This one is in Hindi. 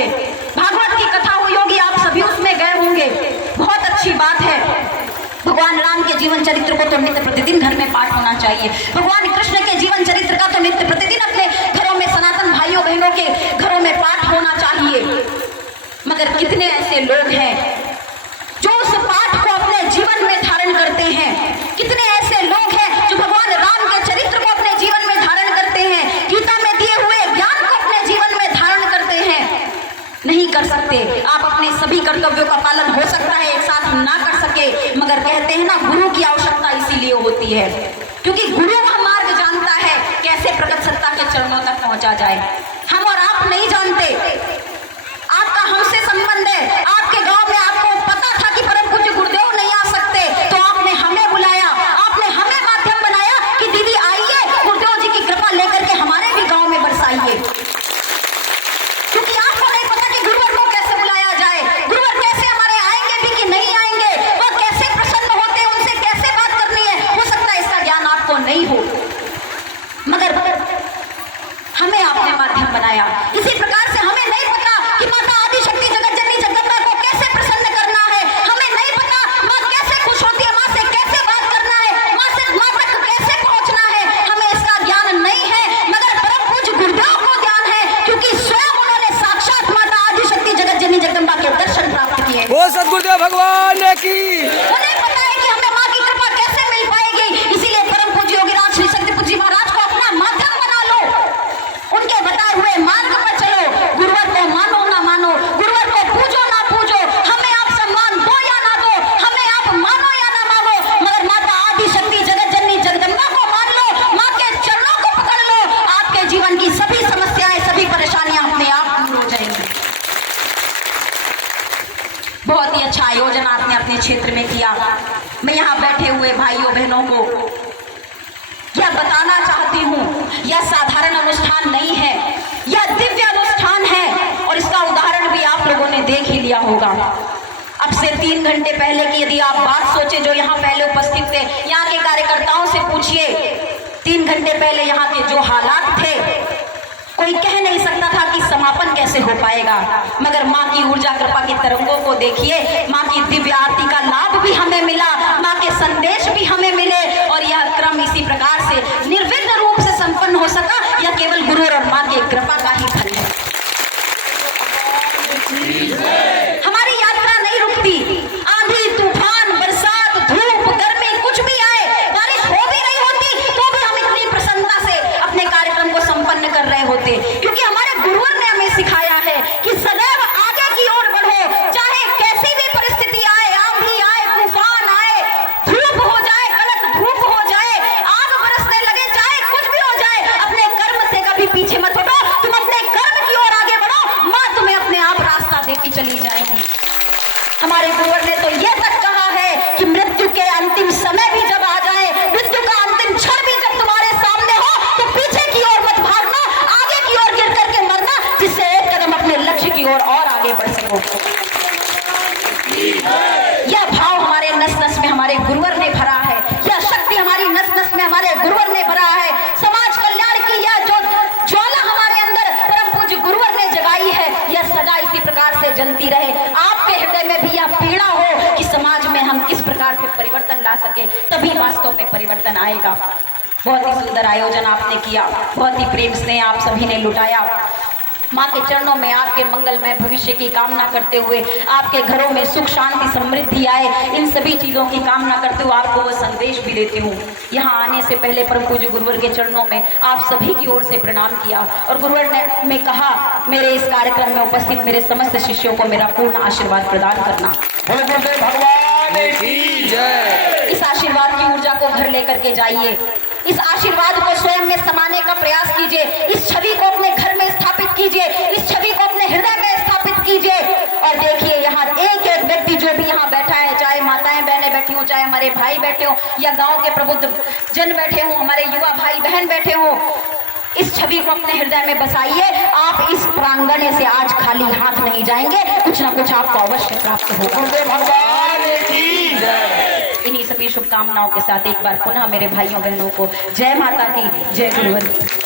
होंगे, भागवत की कथा हुई होगी, आप सभी उसमें गए होंगे। बहुत अच्छी बात है। भगवान राम के जीवन चरित्र को तो नित्य प्रतिदिन घर में पाठ होना चाहिए। भगवान कृष्ण के जीवन चरित्र का तो नित्य प्रतिदिन अपने घरों में सनातन भाइयों बहनों के घरों में पाठ होना चाहिए। मगर कितने ऐसे लोग हैं जो उस पाठ को अपने जीवन में धारण करते हैं? कितने ऐसे लोग हैं जो भगवान राम के चरित्र को अपने जीवन में धारण करते हैं, गीता में दिए हुए ज्ञान को अपने जीवन में धारण करते हैं? नहीं कर सकते। आप अपने सभी कर्तव्यों का पालन हो सकता है एक साथ ना कर सके, मगर कहते हैं ना, गुरु की आवश्यकता इसीलिए होती है क्योंकि गुरु का मार्ग जानता है कैसे प्रगट सत्ता के चरणों तक पहुंचा जाए। हम और आप नहीं जानते। आपका हमसे संबंध है। आपके गांव में आपको पता था कि परम पूज्य गुरुदेव नहीं आ सकते, तो आपने हमें बुलाया, आपने हमें माध्यम बनाया कि दीदी आइए, गुरुदेव जी की कृपा लेकर के हमारे भी गांव में बरसाइए। क्योंकि आपको नहीं पता कि गुरुवर को कैसे बुलाया जाए, गुरुवर कैसे हमारे आएंगे भी कि नहीं आएंगे, वो कैसे प्रसन्न होते हैं, उनसे कैसे बात करनी है। हो सकता है इसका ज्ञान आपको नहीं हो, मगर हमें आपने माध्यम बनाया। इसी प्रकार से हमें नहीं पता कि माता आदिशक्ति जगत जननी जगदम्बा को कैसे प्रसन्न करना है। हमें नहीं पता माँ कैसे खुश होती है, माँ से कैसे बात करना है, माँ से माँ तक कैसे पहुंचना है। हमें इसका ज्ञान नहीं है, मगर परम पूज्य गुरुदेव को ज्ञान है क्योंकि स्वयं उन्होंने साक्षात माता आदिशक्ति जगत जननी जगदम्बा के दर्शन प्राप्त किए। वो सदगुरुदेव भगवान की उन्हें पता है कि हमें माँ की कृपा कैसे मिल पाएगी। इसीलिए परम पूज्य योगीराज श्री शक्तिपुर जी महाराज को अपना माध्यम बना लो, उनके बताए हुए मार्ग पर चलो। गुरुवर को मानो ना मानो, गुरुवर को पूजो ना पूजो, हमें आप सम्मान दो या ना दो, हमें आप मानो या ना मानो, मगर माता आदिशक्ति जगत जननी जगदम्बा को मान लो, माँ के चरणों को पकड़ लो। आपके जीवन की सभी समस्याएं, सभी परेशानियां अपने आप दूर हो जाएंगी। बहुत ही अच्छा आयोजन आपने अपने क्षेत्र में किया। मैं यहाँ बैठे हुए भाइयों बहनों को यह बताना चाहती हूँ, यह साधारण अनुष्ठान नहीं है, यह दिव्य अनुष्ठान है। और इसका उदाहरण भी आप लोगों ने देख ही लिया होगा। अब से 3 घंटे पहले की यदि आप बात सोचे, जो यहाँ पहले उपस्थित थे, यहाँ के कार्यकर्ताओं से पूछिए, 3 घंटे पहले यहाँ के जो हालात थे, कोई कह नहीं सकता था कि समापन कैसे हो पाएगा। मगर माँ की ऊर्जा कृपा की तरंगों को देखिए, माँ की दिव्य आरती का लाभ भी हमें मिला, माँ के संदेश भी हमें मिले, और यह क्रम इसी प्रकार से निर्विघ्न रूप से संपन्न हो सका। यह केवल गुरु और माँ की कृपा का ही फल है। हमारी यात्रा नहीं रुकती। आंधी तूफान बरसात धूप गर्मी कुछ भी आए, बारिश हो भी रही होती, तो भी हम इतनी प्रसन्नता से अपने कार्यक्रम को संपन्न कर रहे होते, क्योंकि हमारे गुरुवर ने हमें सिखाया है कि सदैव आगे की ओर बढ़ो, चाहे कैसी भी परिस्थिति आए, आंधी आए, तूफान आए, धूप हो जाए, कड़क धूप हो जाए, आग बरसने लगे, चाहे कुछ भी हो जाए, अपने कर्म से कभी पीछे मत हटो। तुम अपने कर्म की ओर आगे बढ़ो, माँ तुम्हें अपने आप रास्ता देती चली जाएंगी। हमारे गुरुवर ने तो यह तक कहा है कि मृत्यु के अंतिम समय भी जब आ जाए, मृत्यु का अंतिम क्षण भी जब तुम्हारे सामने हो, तो पीछे की ओर मत भागना, आगे की ओर गिर करके मरना, जिससे एक कदम अपने लक्ष्य की ओर और आगे बढ़ सको। यह भाव हमारे नस नस में हमारे गुरुवर ने भरा है, यह शक्ति हमारी नस नस में हमारे गुरुवर ने भरा है। समाज कल्याण की यह जो ज्वाला हमारे अंदर परम पूज्य गुरुवर ने जगाई है, यह सदा इसी प्रकार से जलती रहे। आपके हृदय में भी यह पीड़ा हो कि समाज में हम किस प्रकार से परिवर्तन ला सके, तभी वास्तव में परिवर्तन आएगा। बहुत ही सुंदर आयोजन आपने किया, बहुत ही प्रेम स्नेह आप सभी ने लुटाया। माँ के चरणों में आपके मंगलमय भविष्य की कामना करते हुए, आपके घरों में सुख शांति समृद्धि आए, इन सभी चीज़ों की कामना करते हुए आपको वो संदेश भी देती हूँ। यहाँ आने से पहले परम पूज्य गुरुवर के चरणों में आप सभी की ओर से प्रणाम किया, और गुरुवर ने कहा, मेरे इस कार्यक्रम में उपस्थित मेरे समस्त शिष्यों को मेरा पूर्ण आशीर्वाद प्रदान करना। इस आशीर्वाद की ऊर्जा को घर लेकर के जाइए, इस आशीर्वाद को स्वयं में समाने का प्रयास कीजिए, इस छवि को अपने घर में स्थापित कीजिए, इस छवि को अपने हृदय में स्थापित कीजिए। और देखिए, यहाँ एक एक व्यक्ति जो भी यहाँ बैठा है, चाहे माताएं बहनें बैठी हो, चाहे हमारे भाई बैठे हो, या गांव के प्रबुद्ध जन बैठे हो, हमारे युवा भाई बहन बैठे हो, इस छवि को अपने हृदय में बसाइए। आप इस प्रांगण से आज खाली हाथ नहीं जाएंगे, कुछ ना कुछ आपको अवश्य प्राप्त होगा। इन्हीं सभी शुभकामनाओं के साथ एक बार पुनः मेरे भाइयों बहनों को जय माता की, जय गुरुवर।